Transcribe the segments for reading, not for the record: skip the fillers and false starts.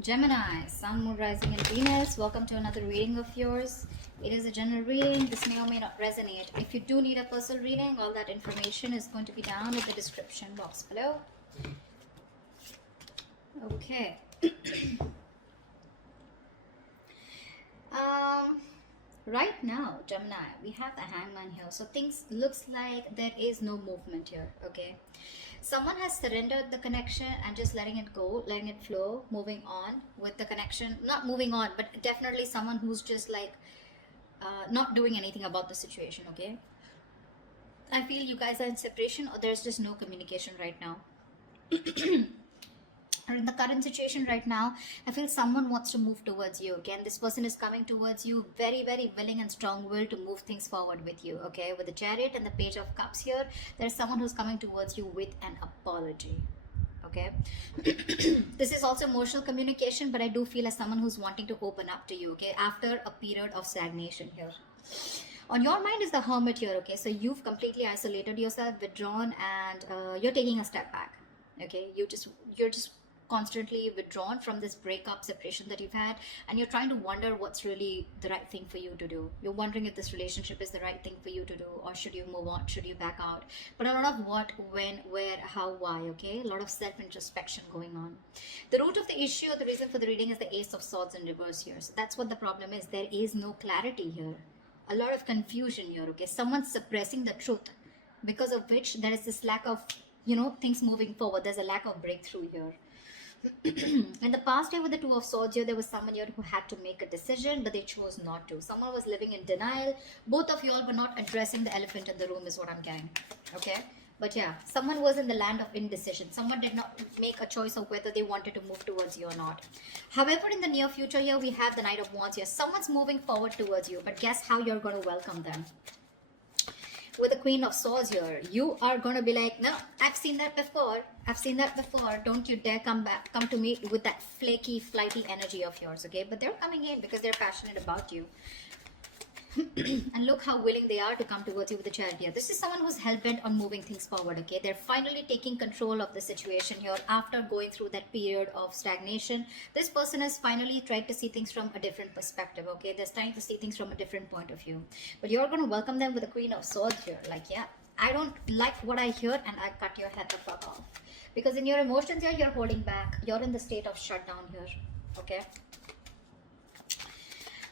Gemini, Sun, Moon, Rising, and Venus. Welcome to another reading of yours. It is a general reading. This may or may not resonate. If you do need a personal reading, all that information is going to be down in the description box below. Okay. Right now, Gemini, we have the Hangman here. So things looks like there is no movement here. Okay. Someone has surrendered the connection and just letting it go, letting it flow, moving on with the connection. Not moving on, but definitely someone who's just like not doing anything about the situation. Okay. I feel you guys are in separation or there's just no communication right now. Or in the current situation right now, I feel someone wants to move towards you. Okay, and this person is coming towards you very, very willing and strong will to move things forward with you. Okay, with the Chariot and the Page of Cups here, there's someone who's coming towards you with an apology. Okay. This is also emotional communication, but I do feel as someone who's wanting to open up to you. Okay, after a period of stagnation here. On your mind is the Hermit here. Okay, so you've completely isolated yourself, withdrawn, and you're taking a step back. Okay, you're just constantly withdrawn from this breakup separation that you've had, and you're trying to wonder what's really the right thing for you to do. You're wondering if this relationship is the right thing for you to do, or should you move on, should you back out. But a lot of what, when, where, how, why. Okay, a lot of self-introspection going on. The root of the issue, the reason for the reading, is the Ace of Swords in reverse here. So that's what the problem is. There is no clarity here, a lot of confusion here. Okay, someone's suppressing the truth, because of which there is this lack of things moving forward. There's a lack of breakthrough here. In the past year with the Two of Swords here, there was someone here who had to make a decision, but they chose not to. Someone was living in denial. Both of you all were not addressing the elephant in the room is what I'm getting. Okay, but yeah, someone was in the land of indecision. Someone did not make a choice of whether they wanted to move towards you or not. However, in the near future here, we have the Knight of Wands here. Someone's moving forward towards you, but guess how you're going to welcome them? With the Queen of Swords here, you are going to be like, no, I've seen that before. I've seen that before. Don't you dare come to me with that flaky, flighty energy of yours, okay? But they're coming in because they're passionate about you. And look how willing they are to come towards you with the Chariot here. This is someone who's hell-bent on moving things forward, okay? They're finally taking control of the situation here after going through that period of stagnation. This person has finally tried to see things from a different perspective, okay? They're trying to see things from a different point of view. But you're going to welcome them with the Queen of Swords here. Like, yeah, I don't like what I hear, and I cut your head the fuck off. Because in your emotions here, you're holding back. You're in the state of shutdown here, okay?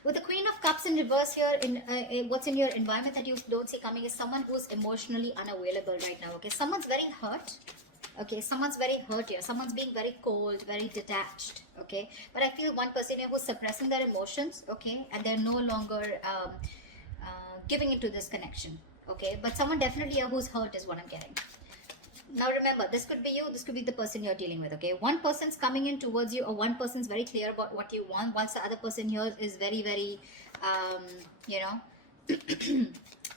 With the Queen of Cups in reverse here, what's in your environment that you don't see coming is someone who's emotionally unavailable right now. Okay, someone's very hurt. Okay, someone's very hurt here. Someone's being very cold, very detached. Okay, but I feel one person here who's suppressing their emotions. Okay, and they're no longer giving into this connection. Okay, but someone definitely here who's hurt is what I'm getting. Now remember, this could be you, this could be the person you're dealing with, okay? One person's coming in towards you, or one person's very clear about what you want, whilst the other person here is very, very,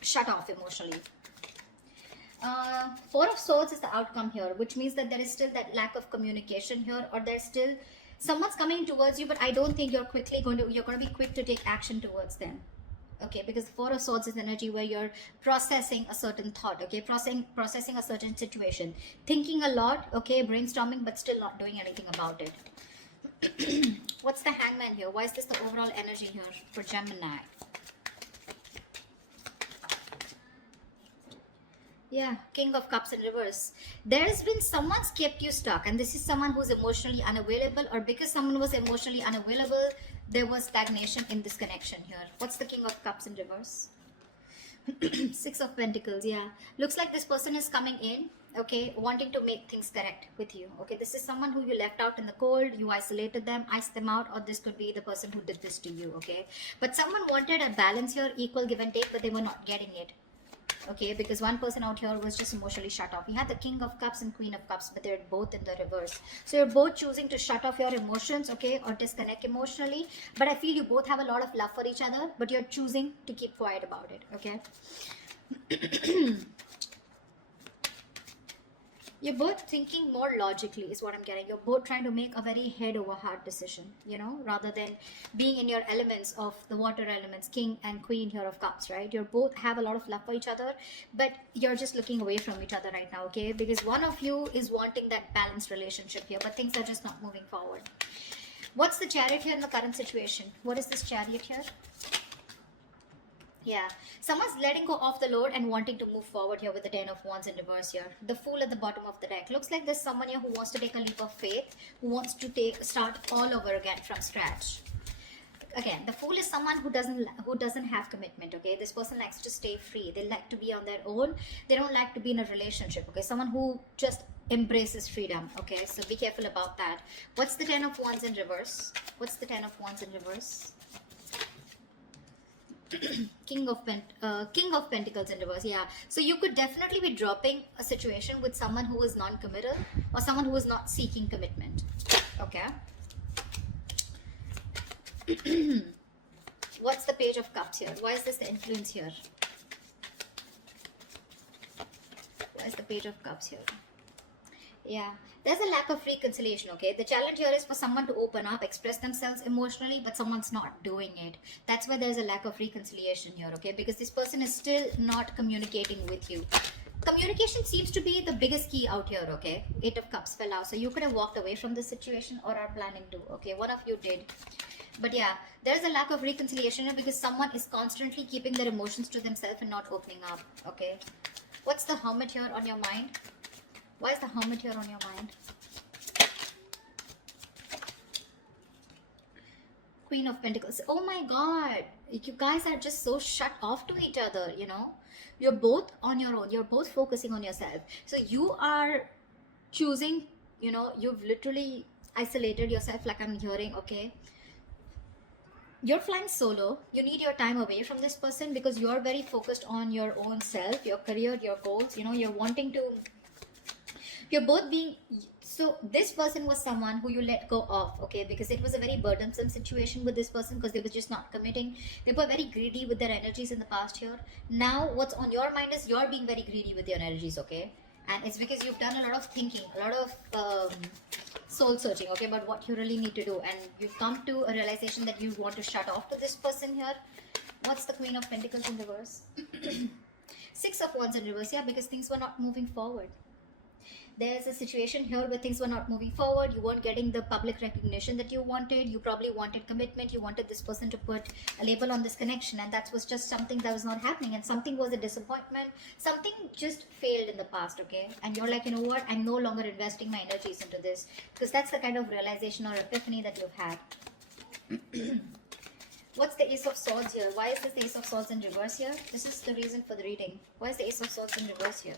shut off emotionally. Four of Swords is the outcome here, which means that there is still that lack of communication here, or there's still, someone's coming towards you, but I don't think you're going to be quick to take action towards them. Okay, because Four of Swords is energy where you're processing a certain thought, okay, processing a certain situation, thinking a lot, okay, brainstorming, but still not doing anything about it. What's the Hangman here? Why is this the overall energy here for Gemini? Yeah, King of Cups in reverse. There's been someone's kept you stuck, and this is someone who's emotionally unavailable, or because someone was emotionally unavailable, there was stagnation in this connection here. What's the King of Cups in reverse? Six of Pentacles, yeah. Looks like this person is coming in, okay, wanting to make things correct with you. Okay, this is someone who you left out in the cold, you isolated them, iced them out, or this could be the person who did this to you, okay? But someone wanted a balance here, equal give and take, but they were not getting it. Okay, because one person out here was just emotionally shut off. We had the King of Cups and Queen of Cups, but they're both in the reverse. So you're both choosing to shut off your emotions, okay, or disconnect emotionally. But I feel you both have a lot of love for each other, but you're choosing to keep quiet about it, okay? You're both thinking more logically is what I'm getting. You're both trying to make a very head over heart decision, rather than being in your elements of the water elements, King and Queen here of Cups, right? You both have a lot of love for each other, but you're just looking away from each other right now, okay? Because one of you is wanting that balanced relationship here, but things are just not moving forward. What's the chariot here in the current situation? What is this chariot here? Yeah, someone's letting go of the load and wanting to move forward here with the 10 of wands in reverse here. The fool at the bottom of the deck. Looks like there's someone here who wants to take a leap of faith, who wants to start all over again from scratch. Again, the fool is someone who doesn't have commitment. Okay, this person likes to stay free. They like to be on their own. They don't like to be in a relationship. Okay, someone who just embraces freedom. Okay, so be careful about that. What's the 10 of wands in reverse? What's the 10 of wands in reverse? King of Pentacles in reverse. Yeah, so you could definitely be dropping a situation with someone who is non-committal or someone who is not seeking commitment. Okay. What's the Page of Cups here? Why is this the influence here? Why is the Page of Cups here? Yeah, there's a lack of reconciliation. Okay, the challenge here is for someone to open up, express themselves emotionally, but someone's not doing it. That's why there's a lack of reconciliation here. Okay, because this person is still not communicating with you. Communication seems to be the biggest key out here. Okay, 8 of Cups fell out, so you could have walked away from this situation or are planning to. Okay, one of you did. But yeah, there's a lack of reconciliation here because someone is constantly keeping their emotions to themselves and not opening up. Okay, what's the Hermit here on your mind? Why is the Hermit here on your mind? Queen of Pentacles. Oh my God. You guys are just so shut off to each other, you know. You're both on your own. You're both focusing on yourself. So you are choosing, you know, you've literally isolated yourself like I'm hearing, okay. You're flying solo. You need your time away from this person because you're very focused on your own self, your career, your goals. You know, you're wanting to... You're both being... So this person was someone who you let go of, okay, because it was a very burdensome situation with this person because they were just not committing. They were very greedy with their energies in the past year. Now what's on your mind is you're being very greedy with your energies, okay, and it's because you've done a lot of thinking, a lot of soul searching, okay, about what you really need to do, and you've come to a realization that you want to shut off to this person here. What's the Queen of Pentacles in reverse? 6 of Wands in reverse. Yeah, because things were not moving forward. There's a situation here where things were not moving forward. You weren't getting the public recognition that you wanted. You probably wanted commitment. You wanted this person to put a label on this connection, and that was just something that was not happening, and something was a disappointment. Something just failed in the past, okay, and you're like, you know what, I'm no longer investing my energies into this, because that's the kind of realization or epiphany that you've had. What's the Ace of Swords here? Why is this the Ace of Swords in reverse here? This is the reason for the reading. Why is the Ace of Swords in reverse here?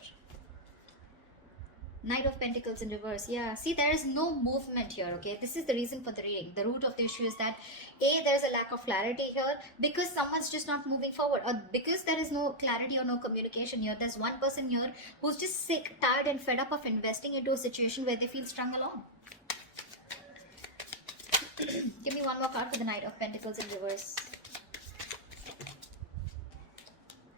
Knight of Pentacles in reverse. Yeah, see, there is no movement here, okay. This is the reason for the reading. The root of the issue is that there's a lack of clarity here because someone's just not moving forward, or because there is no clarity or no communication here. There's one person here who's just sick, tired and fed up of investing into a situation where they feel strung along. Give me one more card for the Knight of Pentacles in reverse.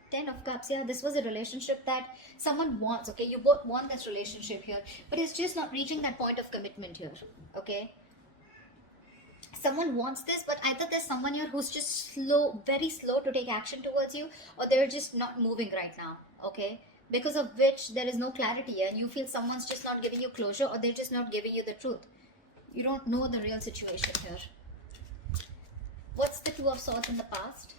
10 of Cups. Yeah, this was a relationship that someone wants, okay. You both want this relationship here, but it's just not reaching that point of commitment here, okay. Someone wants this, but either there's someone here who's just slow, very slow to take action towards you, or they're just not moving right now, okay, because of which there is no clarity, and you feel someone's just not giving you closure, or they're just not giving you the truth. You don't know the real situation here. What's the Two of Swords in the past?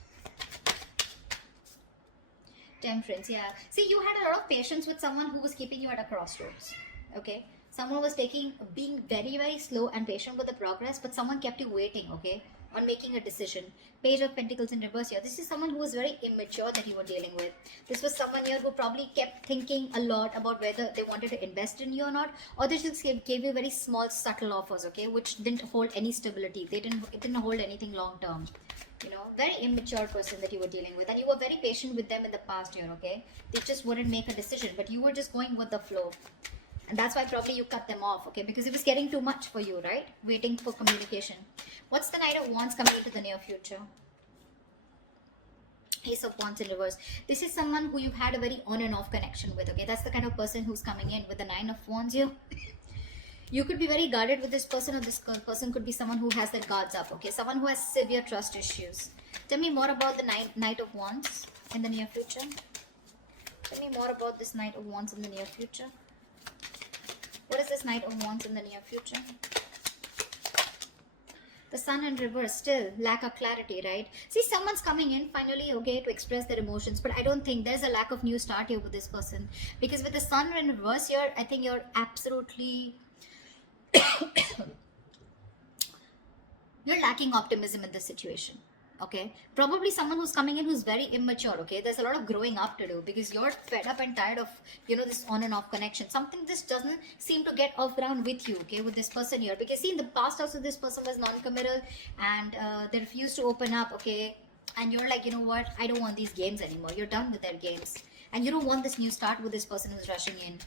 Temperance. Yeah, see, you had a lot of patience with someone who was keeping you at a crossroads, okay. Someone was being very, very slow and patient with the progress, but someone kept you waiting, okay, on making a decision. Page of Pentacles in reverse here. This is someone who was very immature that you were dealing with. This was someone here who probably kept thinking a lot about whether they wanted to invest in you or not, or they just gave you very small, subtle offers, okay, which didn't hold any stability. It didn't hold anything long term. You know, very immature person that you were dealing with, and you were very patient with them in the past year, okay. They just wouldn't make a decision, but you were just going with the flow, and that's why probably you cut them off, okay, because it was getting too much for you, right? Waiting for communication. What's the Knight of Wands coming into the near future? Ace of Wands in reverse. This is someone who you've had a very on and off connection with, okay. That's the kind of person who's coming in with the 9 of Wands here. You could be very guarded with this person, or this person could be someone who has their guards up, okay. Someone who has severe trust issues. Tell me more about the Knight of Wands in the near future. Tell me more about this Knight of Wands in the near future. What is this Knight of Wands in the near future? Sun in reverse, still lack of clarity, right? See, someone's coming in finally, okay, to express their emotions, but I don't think there's a lack of new start here with this person, because with the Sun in reverse here, I think you're absolutely you're lacking optimism in this situation. Okay, probably someone who's coming in who's very immature. Okay, there's a lot of growing up to do, because you're fed up and tired of, you know, this on and off connection. Something just doesn't seem to get off ground with you, okay, with this person here, because see, in the past also this person was non-committal, and they refused to open up. Okay, and you're like, you know what, I don't want these games anymore. You're done with their games, and you don't want this new start with this person who's rushing in.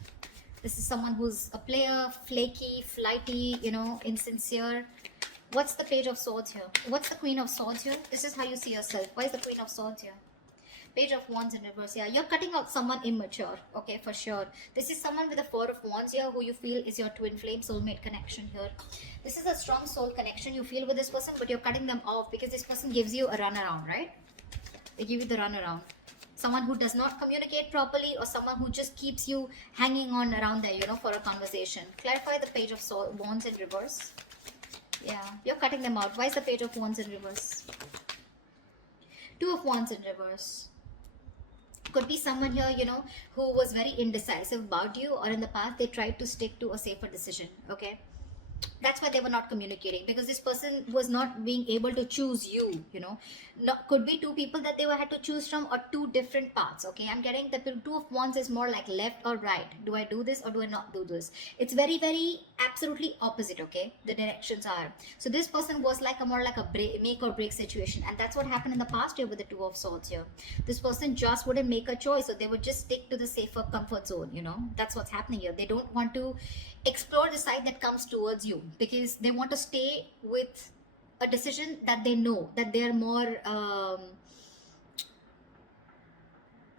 This is someone who's a player, flaky, flighty, you know, insincere. What's the Page of Swords here? What's the Queen of Swords here? This is how you see yourself. Why is the Queen of Swords here? Page of Wands in reverse. Yeah, you're cutting out someone immature. Okay, for sure. This is someone with the Four of Wands here who you feel is your twin flame soulmate connection here. This is a strong soul connection you feel with this person, but you're cutting them off because this person gives you a runaround, right? They give you the runaround. Someone who does not communicate properly, or someone who just keeps you hanging on around there, you know, for a conversation. Clarify the Page of Wands in reverse. Yeah, you're cutting them out. Why is the Page of Wands in reverse? Two of Wands in reverse. Could be someone here, you know, who was very indecisive about you, or in the past they tried to stick to a safer decision. Okay, that's why they were not communicating, because this person was not being able to choose you, you know. Could be two people that they had to choose from, or two different paths. Okay, I'm getting the Two of Wands is more like left or right. Do I do this or do I not do this? It's very, very absolutely opposite. Okay, the directions are. So this person was like a more like a make or break situation, and that's what happened in the past year with the Two of Swords here. This person just wouldn't make a choice, so they would just stick to the safer comfort zone, you know. That's what's happening here. They don't want to explore the side that comes towards you, because they want to stay with a decision that they know, that they're more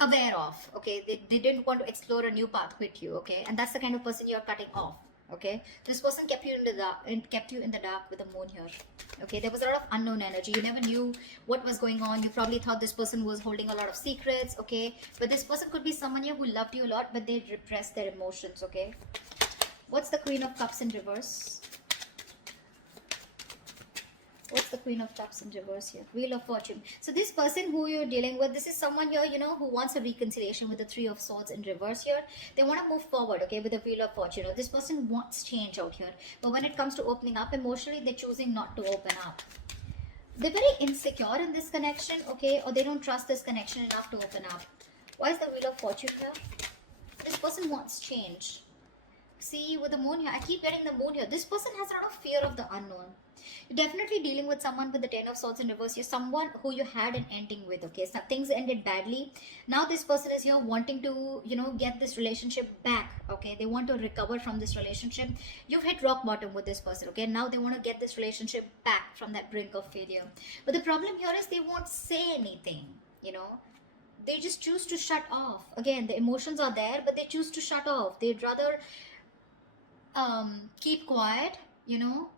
aware of. Okay, they didn't want to explore a new path with you. Okay, and that's the kind of person you're cutting off. Okay, this person kept you in the dark, and kept you in the dark with the moon here. Okay, there was a lot of unknown energy. You never knew what was going on. You probably thought this person was holding a lot of secrets. Okay, but this person could be someone here who loved you a lot, but they repressed their emotions. Okay, what's the Queen of Cups in reverse? What's the Queen of Cups in reverse here? Wheel of Fortune. So this person who you're dealing with, this is someone here, you know, who wants a reconciliation with the Three of Swords in reverse here. They want to move forward, okay, with the Wheel of Fortune. This person wants change out here. But when it comes to opening up emotionally, they're choosing not to open up. They're very insecure in this connection, okay, or they don't trust this connection enough to open up. Why is the Wheel of Fortune here? This person wants change. See, with the moon here, I keep getting the moon here. This person has a lot of fear of the unknown. You're definitely dealing with someone with the Ten of Swords in reverse. You're someone who you had an ending with, okay? So things ended badly. Now this person is here wanting to, you know, get this relationship back, okay? They want to recover from this relationship. You've hit rock bottom with this person, okay? Now they want to get this relationship back from that brink of failure. But the problem here is they won't say anything, you know? They just choose to shut off. Again, the emotions are there, but they choose to shut off. They'd rather keep quiet, you know,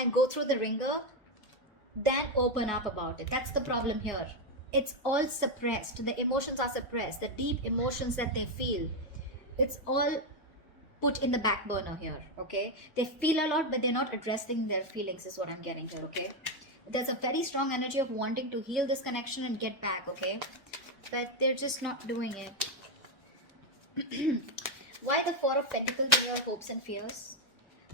and go through the ringer than open up about it. That's the problem here. It's all suppressed. The emotions are suppressed. The deep emotions that they feel, it's all put in the back burner here, okay? They feel a lot, but they're not addressing their feelings, is what I'm getting here, okay? There's a very strong energy of wanting to heal this connection and get back, okay? But they're just not doing it. Why the Four of Pentacles in your hopes and fears?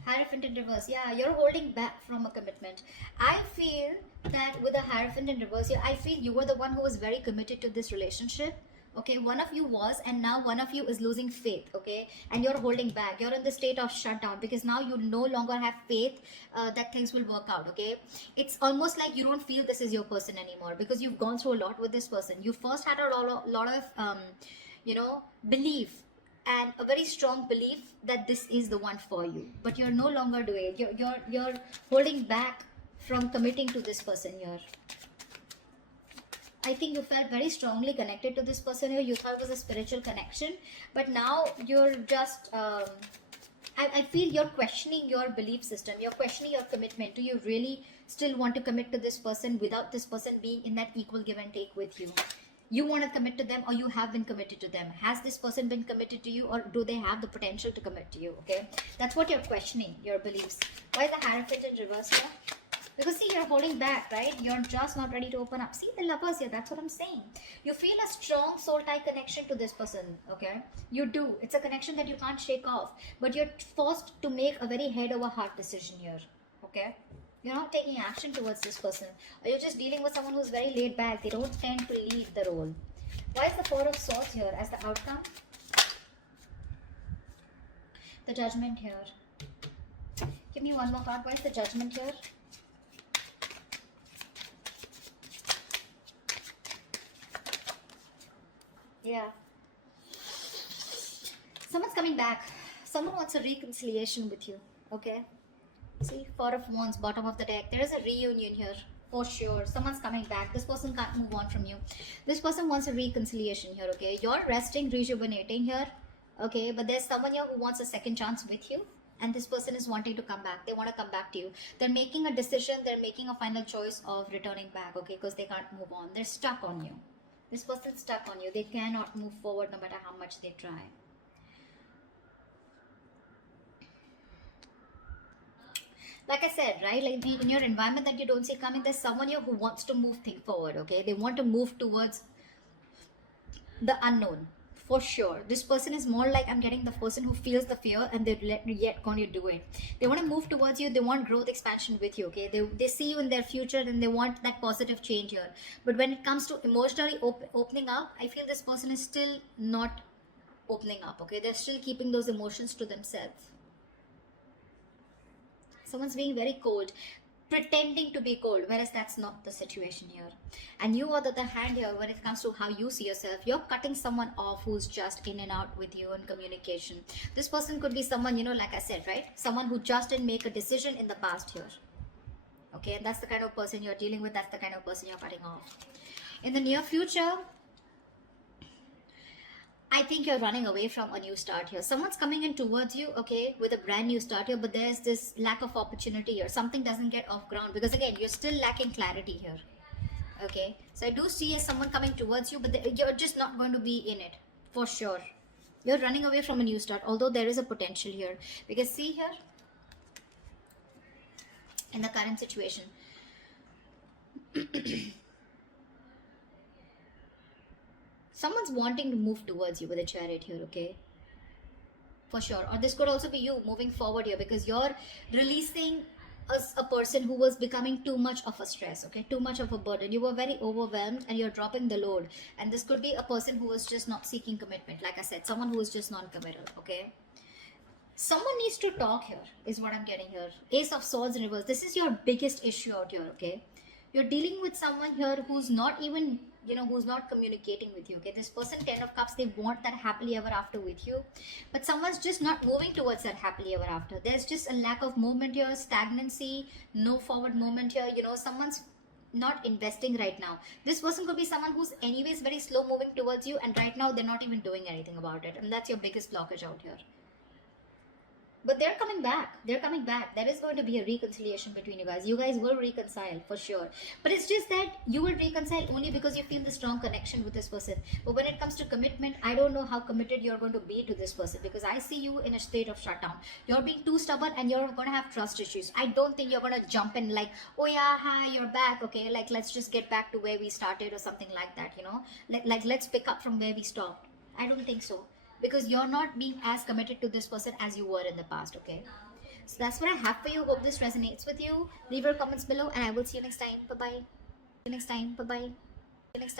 Hierophant in reverse. Yeah, you're holding back from a commitment. I feel that with the Hierophant in reverse here, I feel you were the one who was very committed to this relationship. Okay, one of you was, and now one of you is losing faith. Okay, and you're holding back. You're in the state of shutdown because now you no longer have faith that things will work out. Okay, it's almost like you don't feel this is your person anymore because you've gone through a lot with this person. You first had a lot of you know, belief and a very strong belief that this is the one for you, but you're no longer doing it. You're holding back from committing to this person here. I think you felt very strongly connected to this person here. You thought it was a spiritual connection, but now you're just I feel you're questioning your belief system. You're questioning your commitment. Do you really still want to commit to this person without this person being in that equal give and take with you? You want to commit to them, or you have been committed to them? Has this person been committed to you, or do they have the potential to commit to you? Okay, that's what you're questioning, your beliefs. Why is the Hierophant in reverse here? Because see, you're holding back, right? You're just not ready to open up. See the lovers here, that's what I'm saying. You feel a strong soul tie connection to this person, okay? You do. It's a connection that you can't shake off. But you're forced to make a very head over heart decision here, okay? You're not taking action towards this person. Or you're just dealing with someone who's very laid back. They don't tend to lead the role. Why is the Four of Swords here as the outcome? The Judgment here. Give me one more card. Why is the Judgment here? Yeah. Someone's coming back. Someone wants a reconciliation with you. Okay. See, Four of Wands, bottom of the deck. There is a reunion here. For sure. Someone's coming back. This person can't move on from you. This person wants a reconciliation here. Okay. You're resting, rejuvenating here. Okay. But there's someone here who wants a second chance with you. And this person is wanting to come back. They want to come back to you. They're making a decision. They're making a final choice of returning back. Okay. Because they can't move on. They're stuck on you. This person's stuck on you. They cannot move forward no matter how much they try. Like I said, right? Like in your environment that you don't see coming, there's someone here who wants to move things forward, okay? They want to move towards the unknown. For sure. This person is more like, I'm getting the person who feels the fear and they're yet going to do it. They want to move towards you. They want growth expansion with you, okay? They see you in their future and they want that positive change here. But when it comes to emotionally opening up, I feel this person is still not opening up, okay? They're still keeping those emotions to themselves. Someone's being very cold, pretending to be cold, whereas that's not the situation here. And you, on the other hand here, when it comes to how you see yourself, you're cutting someone off who's just in and out with you in communication. This person could be someone, you know, like I said, right? Someone who just didn't make a decision in the past here. Okay, and that's the kind of person you're dealing with. That's the kind of person you're cutting off. In the near future, I think you're running away from a new start here. Someone's coming in towards you, okay, with a brand new start here, but there's this lack of opportunity here. Something doesn't get off ground because, again, you're still lacking clarity here. Okay, so I do see someone coming towards you, but you're just not going to be in it for sure. You're running away from a new start, although there is a potential here. Because see here, in the current situation, someone's wanting to move towards you with a Chariot here, okay? For sure. Or this could also be you moving forward here because you're releasing a person who was becoming too much of a stress, okay? Too much of a burden. You were very overwhelmed and you're dropping the load. And this could be a person who was just not seeking commitment. Like I said, someone who is just non-committal, okay? Someone needs to talk here, is what I'm getting here. Ace of Swords in reverse. This is your biggest issue out here, okay? You're dealing with someone here who's not even, you know, who's not communicating with you, okay? This person, 10 of Cups, they want that happily ever after with you. But someone's just not moving towards that happily ever after. There's just a lack of movement here, stagnancy, no forward movement here. You know, someone's not investing right now. This person could be someone who's anyways very slow moving towards you, and right now they're not even doing anything about it. And that's your biggest blockage out here. But they're coming back. They're coming back. There is going to be a reconciliation between you guys. You guys will reconcile for sure. But it's just that you will reconcile only because you feel the strong connection with this person. But when it comes to commitment, I don't know how committed you're going to be to this person because I see you in a state of shutdown. You're being too stubborn and you're going to have trust issues. I don't think you're going to jump in like, oh yeah, hi, you're back. Okay, like let's just get back to where we started or something like that, you know. Like let's pick up from where we stopped. I don't think so. Because you're not being as committed to this person as you were in the past, okay? So that's what I have for you. Hope this resonates with you. Leave your comments below and I will see you next time. Bye-bye. See you next time. Bye-bye. See you next time.